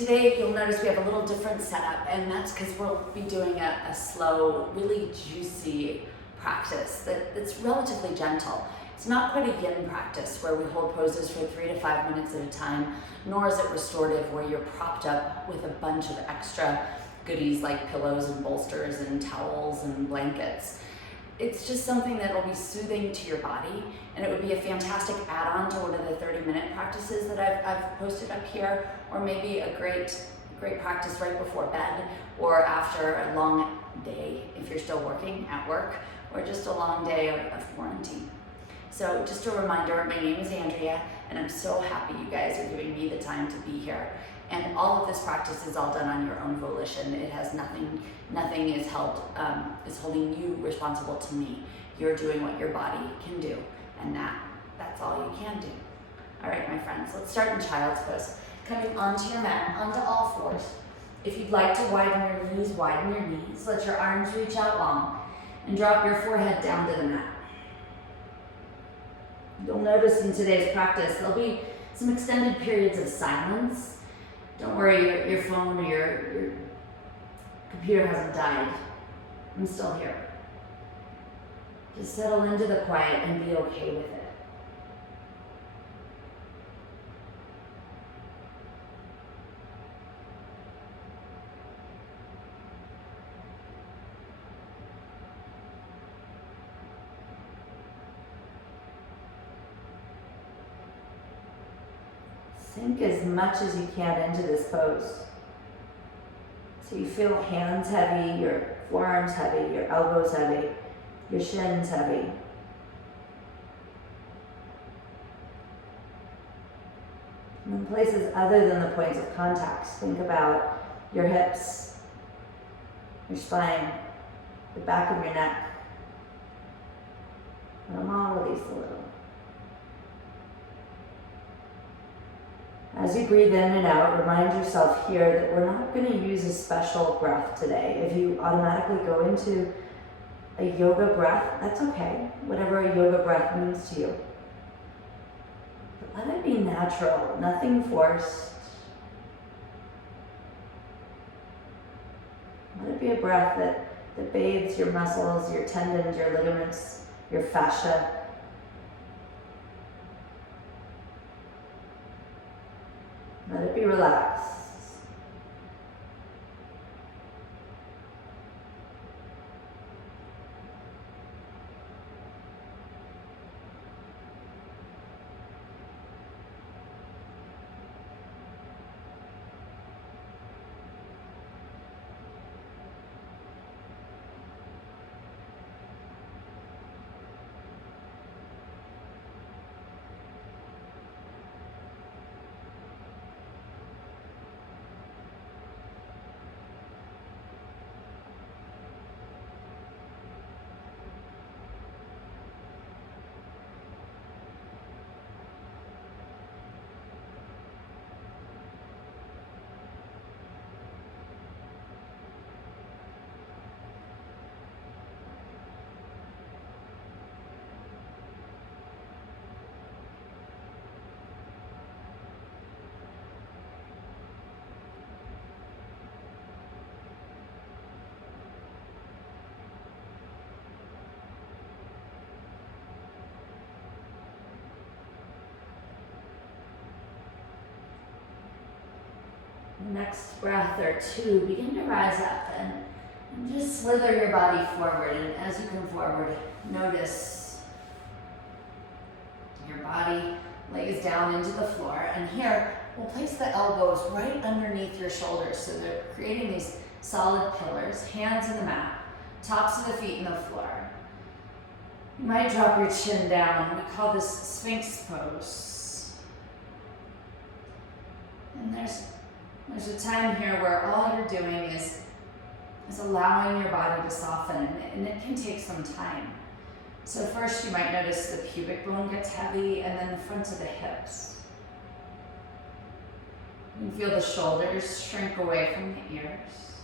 Today you'll notice we have a little different setup, and that's because we'll be doing a slow, really juicy practice that's relatively gentle. It's not quite a yin practice where we hold poses for 3 to 5 minutes at a time, nor is it restorative where you're propped up with a bunch of extra goodies like pillows and bolsters and towels and blankets. It's just something that will be soothing to your body, and it would be a fantastic add-on to one of the 30-minute practices that I've posted up here, or maybe a great practice right before bed or after a long day if you're still working at work, or just a long day of quarantine. So just a reminder, my name is Andrea, and I'm so happy you guys are giving me the time to be here. And all of this practice is all done on your own volition. It has nothing is holding you responsible to me. You're doing what your body can do, and that's all you can do. All right, my friends, let's start in child's pose. Coming onto your mat, onto all fours. If you'd like to widen your knees, widen your knees. Let your arms reach out long, and drop your forehead down to the mat. You'll notice in today's practice, there'll be some extended periods of silence. Don't worry, your phone or your computer hasn't died. I'm still here. Just settle into the quiet and be okay with it. Sink as much as you can into this pose. So you feel hands heavy, your forearms heavy, your elbows heavy, your shins heavy. And in places other than the points of contact, think about your hips, your spine, the back of your neck. And I'm all released a little. As you breathe in and out, remind yourself here that we're not going to use a special breath today. If you automatically go into a yoga breath, that's okay, whatever a yoga breath means to you. But let it be natural, nothing forced. Let it be a breath that bathes your muscles, your tendons, your ligaments, your fascia. Let it be relaxed. Next breath or two, begin to rise up and just slither your body forward. And as you come forward, notice your body lays down into the floor. And here, we'll place the elbows right underneath your shoulders. So they're creating these solid pillars, hands in the mat, tops of the feet in the floor. You might drop your chin down. We call this Sphinx pose. And there's a time here where all you're doing is allowing your body to soften, and it can take some time. So first you might notice the pubic bone gets heavy, and then the front of the hips. You can feel the shoulders shrink away from the ears.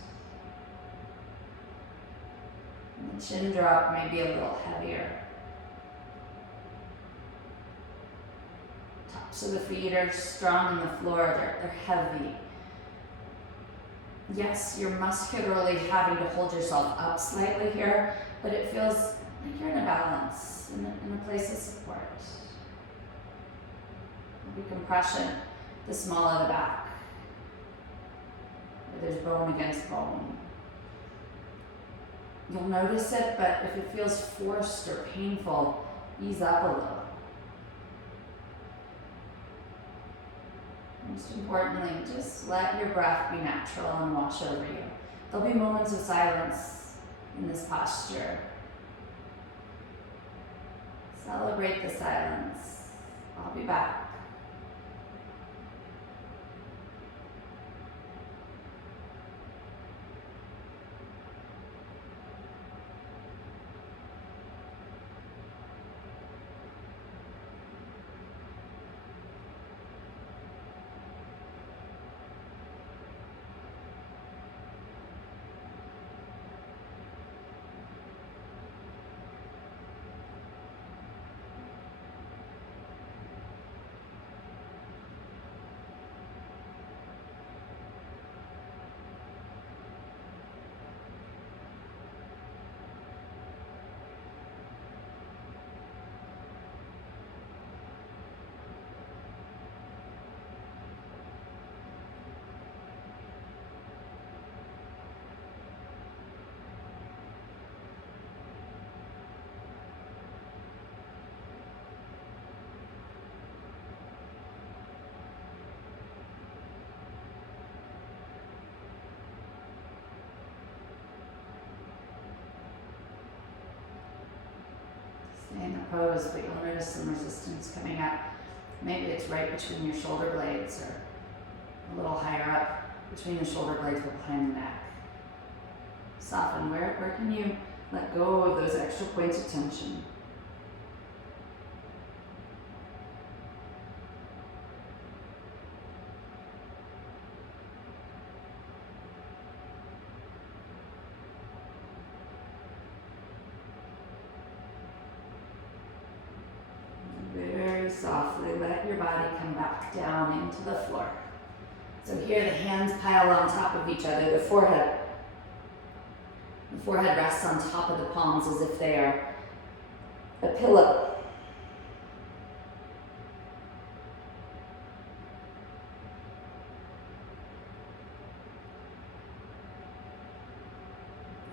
And the chin drop may be a little heavier. Tops of the feet are strong on the floor, they're heavy. Yes, you're muscularly having to hold yourself up slightly here, but it feels like you're in a balance, in a place of support. Maybe compression, the small of the back, where there's bone against bone. You'll notice it, but if it feels forced or painful, ease up a little. Most importantly, just let your breath be natural and wash over you. There'll be moments of silence in this posture. Celebrate the silence. I'll be back. Stay in the pose, but you'll notice some resistance coming up. Maybe it's right between your shoulder blades or a little higher up between the shoulder blades but behind the neck. Soften. Where can you let go of those extra points of tension? Softly let your body come back down into the floor. So here the hands pile on top of each other, the forehead rests on top of the palms as if they are a pillow.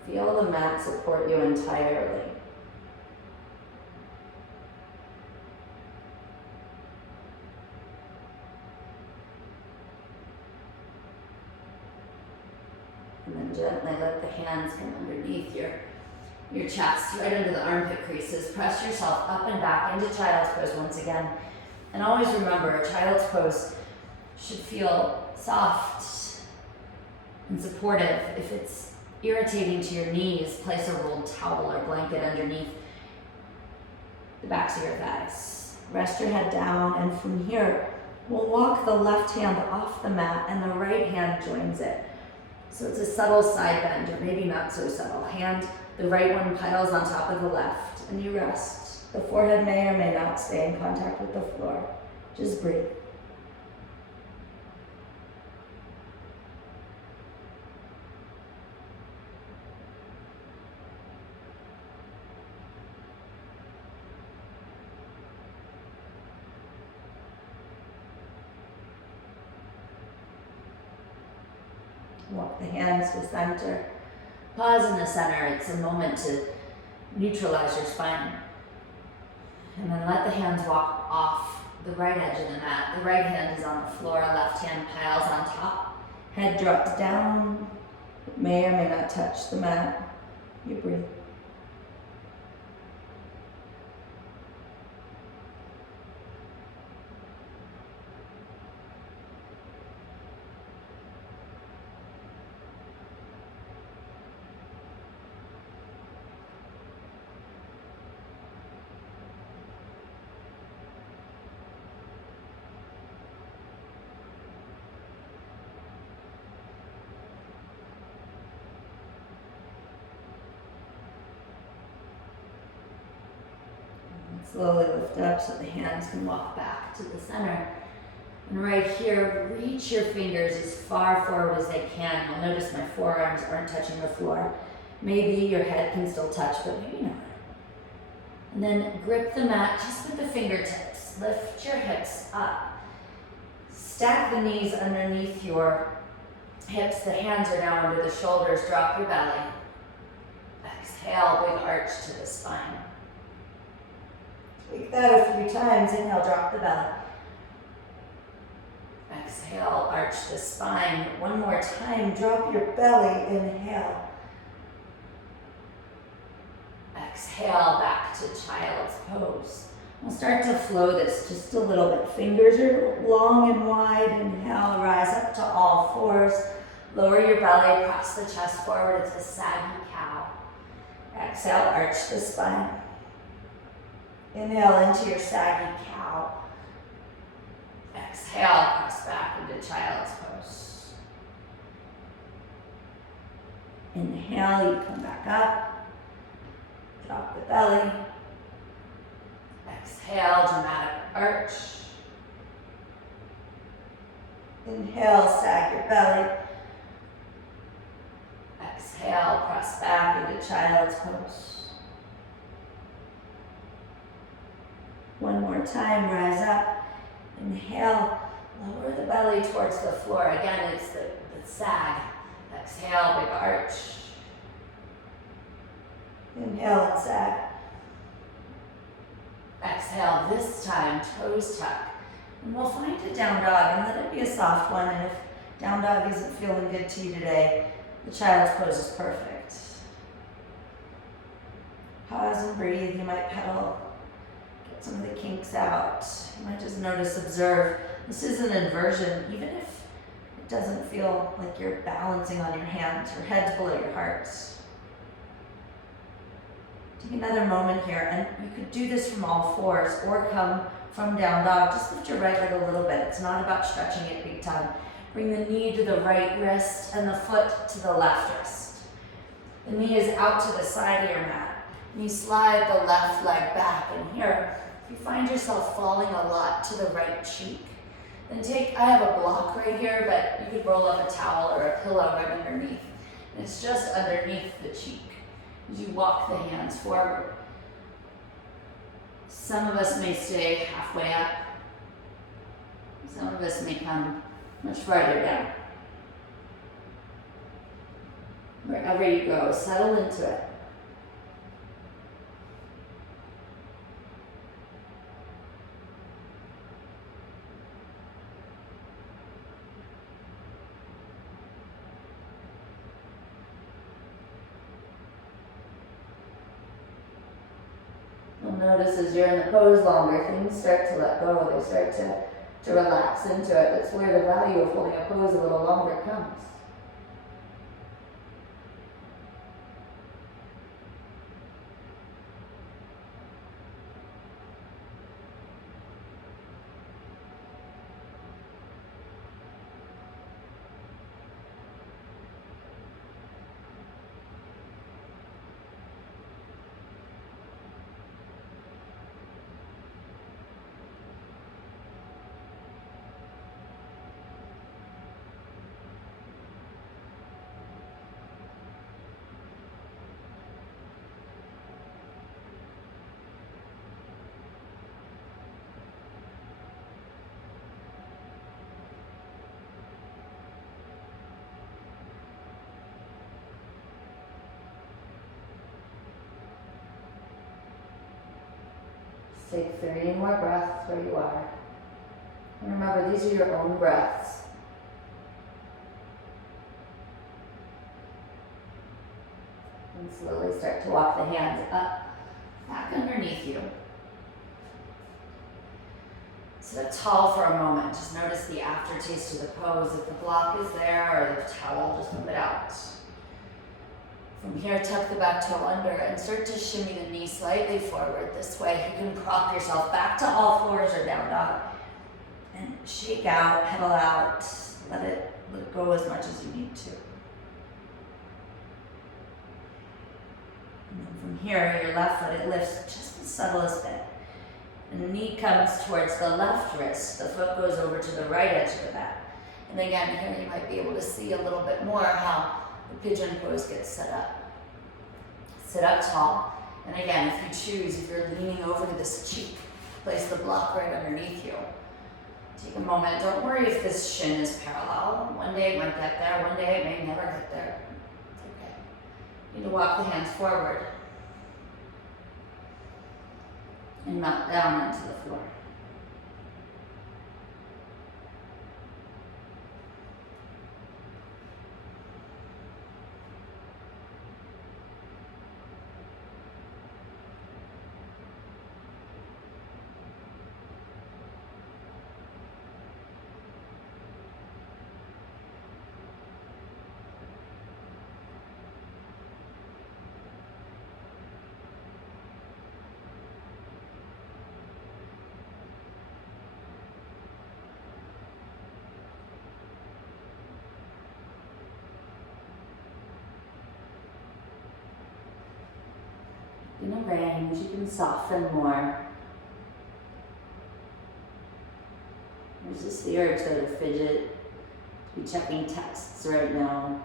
Feel the mat support you entirely. And then gently let the hands come underneath your chest, right under the armpit creases. Press yourself up and back into child's pose once again. And always remember, a child's pose should feel soft and supportive. If it's irritating to your knees, place a rolled towel or blanket underneath the backs of your thighs. Rest your head down, and from here, we'll walk the left hand off the mat and the right hand joins it. So it's a subtle side bend, or maybe not so subtle. The right one piles on top of the left, and you rest. The forehead may or may not stay in contact with the floor. Just breathe. Walk the hands to center. Pause in the center. It's a moment to neutralize your spine. And then let the hands walk off the right edge of the mat. The right hand is on the floor, left hand piles on top. Head drops down. It may or may not touch the mat. You breathe. Slowly lift up so the hands can walk back to the center. And right here, reach your fingers as far forward as they can. You'll notice my forearms aren't touching the floor. Maybe your head can still touch, but maybe not. And then grip the mat just with the fingertips. Lift your hips up. Stack the knees underneath your hips. The hands are now under the shoulders. Drop your belly. Exhale, big arch to the spine. Tweak that a few times. Inhale, drop the belly. Exhale, arch the spine. One more time, drop your belly. Inhale. Exhale, back to child's pose. We'll start to flow this just a little bit. Fingers are long and wide. Inhale, rise up to all fours. Lower your belly, press the chest forward. It's a saggy cow. Exhale, arch the spine. Inhale into your saggy cow. Exhale, press back into child's pose. Inhale, you come back up. Drop the belly. Exhale, dramatic arch. Inhale, sag your belly. Exhale, press back into child's pose. One more time, rise up. Inhale, lower the belly towards the floor. Again, it's the sag. Exhale, big arch. Inhale and sag. Exhale, this time, toes tuck. And we'll find a down dog and let it be a soft one. And if down dog isn't feeling good to you today, the child's pose is perfect. Pause and breathe. You might pedal. Get some of the kinks out. You might just notice, observe. This is an inversion. Even if it doesn't feel like you're balancing on your hands, your head's below your heart. Take another moment here, and you could do this from all fours or come from down dog. Just lift your right leg a little bit. It's not about stretching it big time. Bring the knee to the right wrist and the foot to the left wrist. The knee is out to the side of your mat. And you slide the left leg back. And here, if you find yourself falling a lot to the right cheek, then I have a block right here, but you could roll up a towel or a pillow right underneath. And it's just underneath the cheek. As you walk the hands forward. Some of us may stay halfway up. Some of us may come much farther down. Wherever you go, settle into it. Notice as you're in the pose longer, things start to let go. They start to relax into it. That's where the value of holding a pose a little longer comes. Take 3 more breaths where you are. And remember, these are your own breaths. And slowly start to walk the hands up, back underneath you. Sit up tall for a moment. Just notice the aftertaste of the pose. If the block is there or the towel, just move it out. From here, tuck the back toe under and start to shimmy the knee slightly forward. This way, you can prop yourself back to all fours or down dog. And shake out, pedal out. Let it go as much as you need to. And then from here, your left foot, it lifts just the subtlest bit. And the knee comes towards the left wrist. The foot goes over to the right edge of the mat. And again, here you might be able to see a little bit more how the pigeon pose gets set up. Sit up tall. And again, if you choose, if you're leaning over to this cheek, place the block right underneath you. Take a moment. Don't worry if this shin is parallel. One day it might get there. One day it may never get there. It's okay. You need to walk the hands forward and melt down into the floor. You can arrange, you can soften more. There's just the urge though to fidget, to be checking texts right now.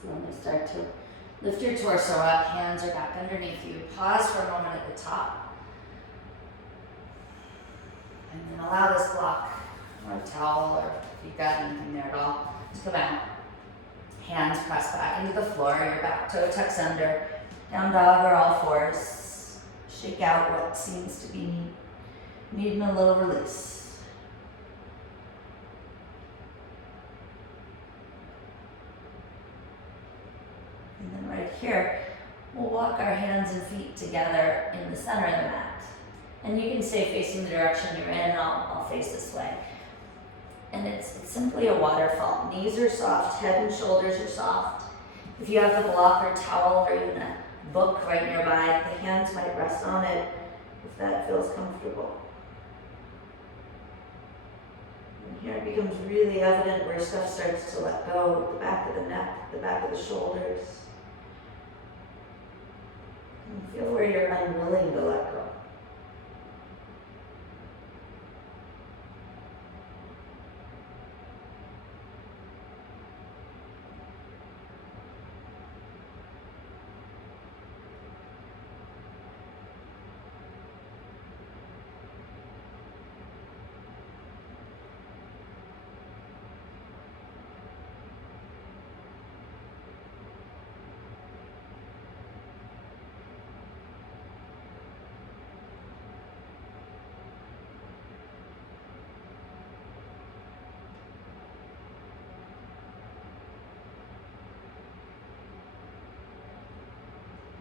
Slowly start to lift your torso up, hands are back underneath you. Pause for a moment at the top. And then allow this block or a towel or if you've got anything there at all to come out. Hands press back into the floor, your back toe tucks under, down dog or all fours. Shake out what seems to be needing a little release. And then right here, we'll walk our hands and feet together in the center of the mat. And you can stay facing the direction you're in, I'll face this way. And it's simply a waterfall. Knees are soft, head and shoulders are soft. If you have the block or towel or even a book right nearby, the hands might rest on it if that feels comfortable. And here it becomes really evident where stuff starts to let go, the back of the neck, the back of the shoulders. And feel where you're unwilling to let go.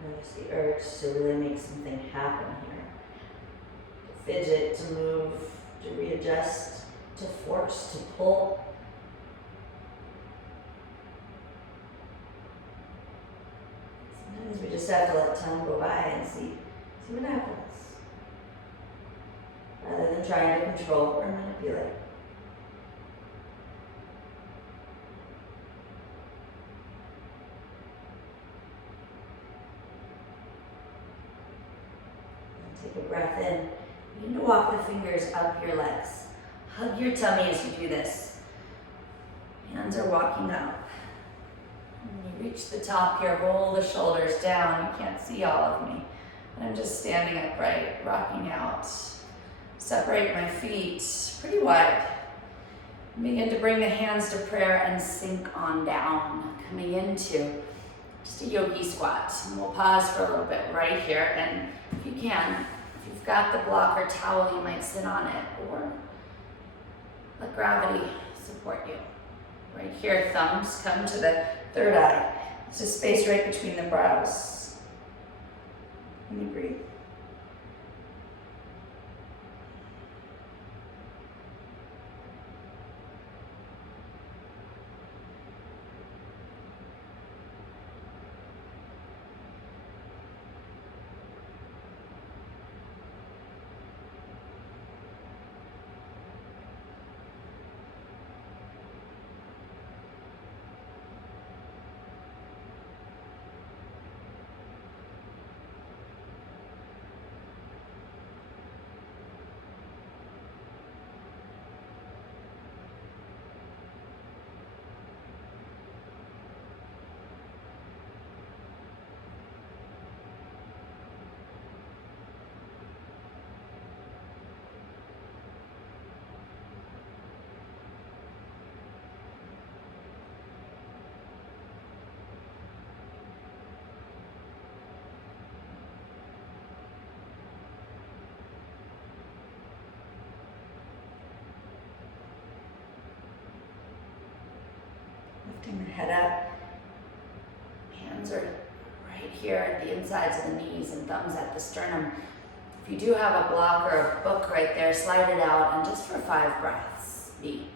Notice the urge to really make something happen here. To fidget, to move, to readjust, to force, to pull. Sometimes we just have to let time go by and see what happens. Rather than trying to control or manipulate. Take a breath in. You need to walk the fingers up your legs. Hug your tummy as you do this. Hands are walking up. When you reach the top here, roll the shoulders down. You can't see all of me. And I'm just standing upright, rocking out. Separate my feet pretty wide. Begin to bring the hands to prayer and sink on down, coming into just a yogi squat. And we'll pause for a little bit right here. And if you can, if you've got the block or towel, you might sit on it or let gravity support you. Right here, thumbs come to the third eye. It's a space right between the brows. And you breathe. Lifting the head up. Hands are right here at the insides of the knees and thumbs at the sternum. If you do have a block or a book right there, slide it out and just for 5 breaths, be.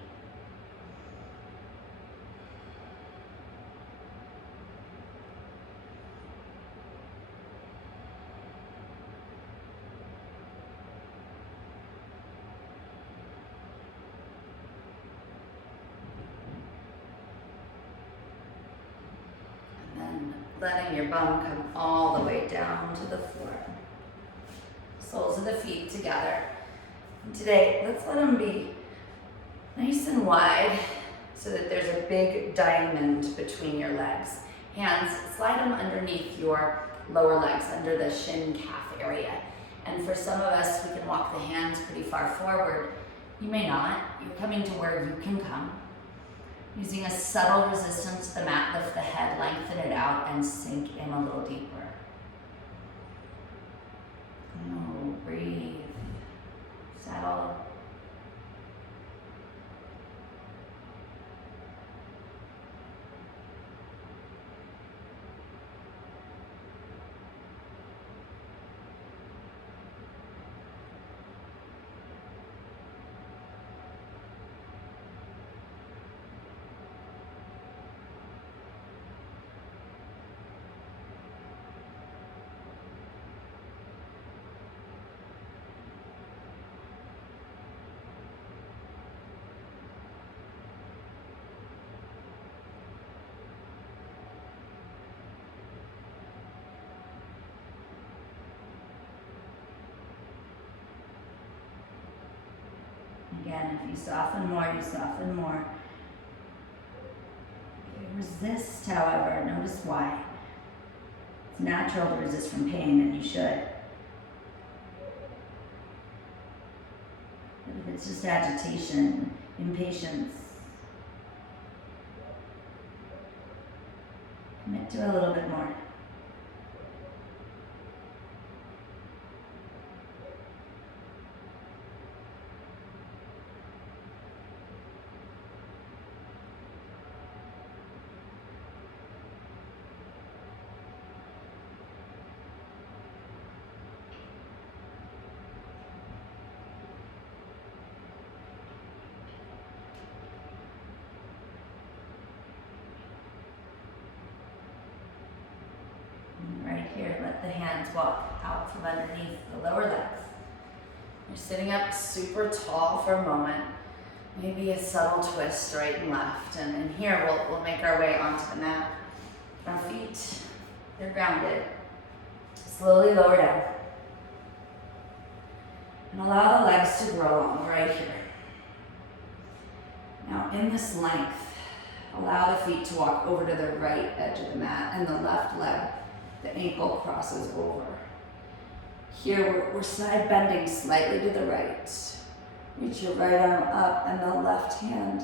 Letting your bum come all the way down to the floor. Soles of the feet together. And today, let's let them be nice and wide so that there's a big diamond between your legs. Hands, slide them underneath your lower legs, under the shin calf area. And for some of us, we can walk the hands pretty far forward. You may not. You're coming to where you can come. Using a subtle resistance to the mat, lift the head, lengthen it out, and sink in a little deeper. Oh, breathe. Settle. Again, if you soften more, you soften more. If you resist, however, notice why. It's natural to resist from pain, and you should. But if it's just agitation, impatience, commit to a little bit more. Here, let the hands walk out from underneath the lower legs. You're sitting up super tall for a moment. Maybe a subtle twist right and left. And here we'll make our way onto the mat. Our feet, they're grounded. Slowly lower down. And allow the legs to grow along right here. Now in this length, allow the feet to walk over to the right edge of the mat and the left leg, the ankle crosses over. Here we're side bending slightly to the right. Reach your right arm up and the left hand,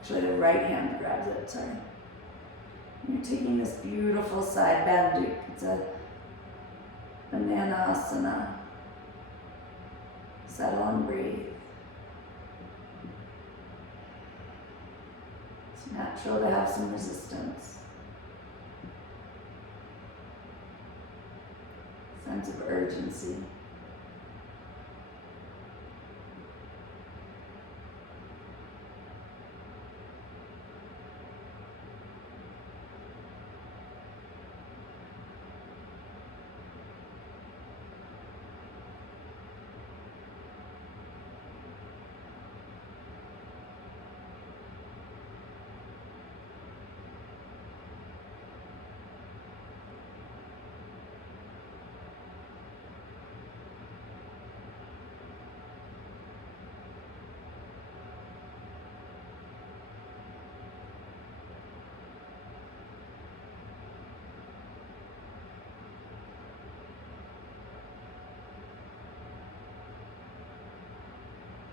actually the right hand grabs it, sorry. You're taking this beautiful side bend. It's a banana asana. Settle and breathe. It's natural to have some resistance. Sense of urgency.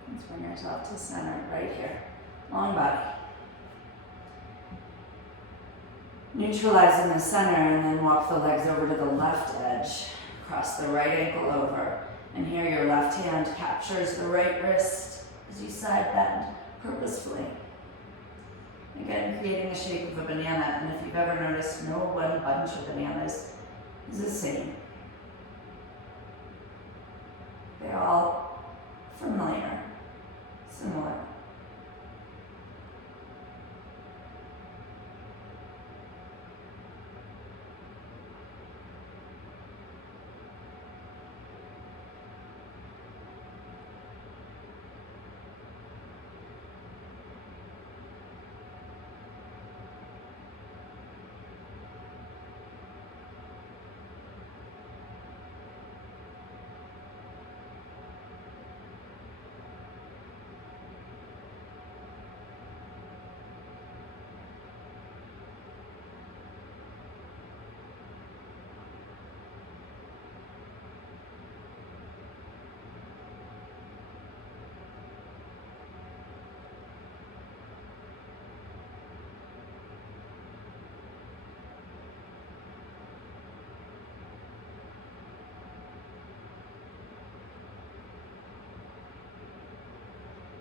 Let's bring yourself to center right here. Long body. Neutralize in the center and then walk the legs over to the left edge. Cross the right ankle over. And here your left hand captures the right wrist as you side bend purposefully. Again, creating a shape of a banana. And if you've ever noticed, no one bunch of bananas is the same. They're all familiar. Similar.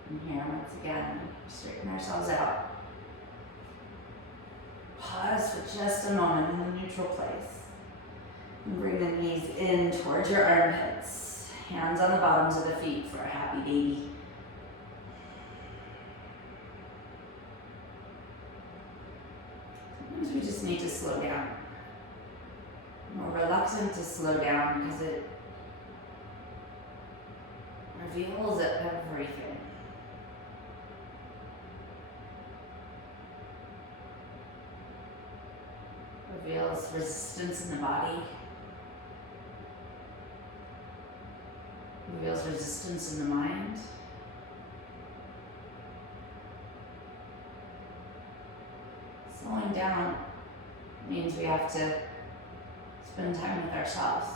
And here, once again, straighten ourselves out. Pause for just a moment in the neutral place. And bring the knees in towards your armpits. Hands on the bottoms of the feet for a happy baby. Sometimes we just need to slow down. We're reluctant to slow down because it reveals everything. Reveals resistance in the body. Reveals resistance in the mind. Slowing down means we have to spend time with ourselves.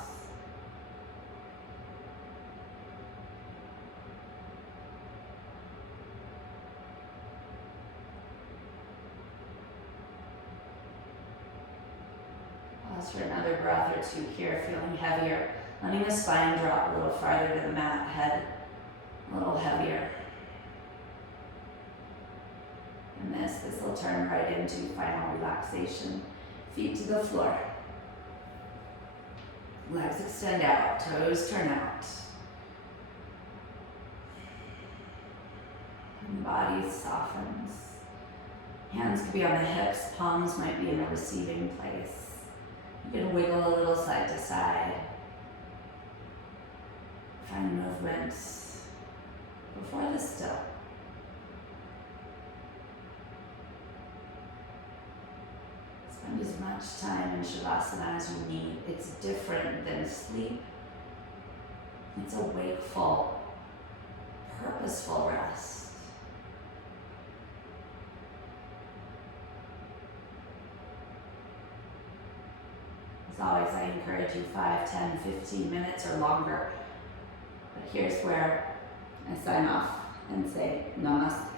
Pause for another breath or two here, feeling heavier. Letting the spine drop a little farther to the mat, head a little heavier. And this will turn right into final relaxation. Feet to the floor. Legs extend out, toes turn out. And body softens. Hands could be on the hips, palms might be in a receiving place. You can wiggle a little side to side. Find movements before the still. Spend as much time in Shavasana as you need. It's different than sleep. It's a wakeful, purposeful rest. as always, I encourage you 5, 10, 15 minutes or longer. But here's where I sign off and say namaste.